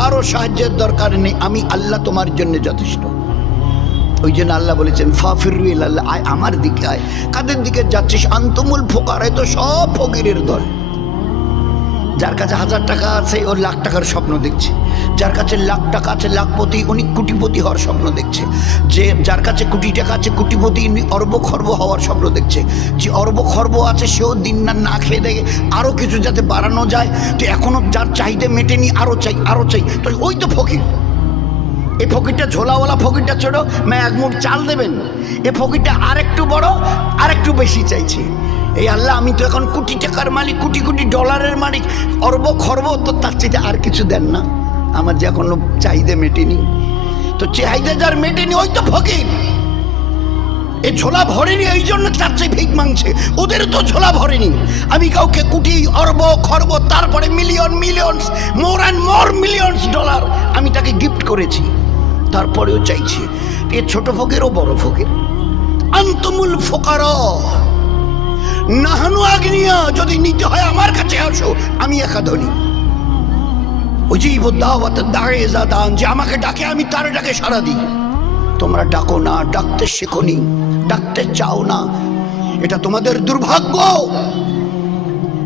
কারো সাহায্যের দরকার নেই, আমি আল্লাহ তোমার জন্য যথেষ্ট। ওই জন্য আল্লাহ বলেছেন ফাফিরু ইলাল্লাহ, আয় আমার দিকে আয়। কাদের দিকে যাচ্ছিস? আনতুমুল ফুকারা, তো সব ফকিরের দল। যার কাছে 1000 টাকা আছে ও লাখ টাকার স্বপ্ন দেখছে, যার কাছে লাখ টাকা আছে লাখপতি, উনি কোটিপতি হওয়ার স্বপ্ন দেখছে, যে যার কাছে কোটি টাকা আছে কোটিপতি, উনি অর্ব খর্ব হওয়ার স্বপ্ন দেখছে, যে অর্ব খর্ব আছে সেও দিন না খেয়ে দেখে আরও কিছু যাতে বাড়ানো যায়, তো এখনো যার চাহিদা মেটেনি আরও চাই আরও চাই, তো ওই তো ফকির। এই ফকিরটা ঝোলাওয়ালা ফকিরটা ছোট, এক মুঠ চাল দেবেন, এ ফকিরটা আরেকটু বড় আরেকটু বেশি চাইছে। এই আল্লাহ, আমি তো এখন কোটি টাকার মালিক, কোটি কোটি ডলারের মালিক, অর্ব খর্ব, তো তার চাইতে আর কিছু দেন না, আমার যে এখনো চাহিদা মেটেনি। তো চাহিদা যার মেটেনি ওই তো ফকির। এই ঝোলা ভরেনি, এই জন্য তার চেয়ে ভিক মাংছে, ওদের তো ঝোলা ভরেনি। আমি কাউকে কোটি অর্ব খর্ব তারপরে million millions more and more millions dollar আমি তাকে গিফট করেছি, তারপরেও চাইছি। এ ছোট ফকির ও বড় ফকির। আনতুমুল ফুকারা নাহানু আগনিয়া, যদি নিতে হয় আমার কাছে আসো, আমি একা ধনী। উজিবু দাওয়াত দাঈ ইযা দাআন, যে আমাকে ডাকে আমি তার ডাকে সাড়া দিই। তোমরা ডাকো না, ডাকতে শেখোনি, ডাকতে চাও না, এটা তোমাদের দুর্ভাগ্য।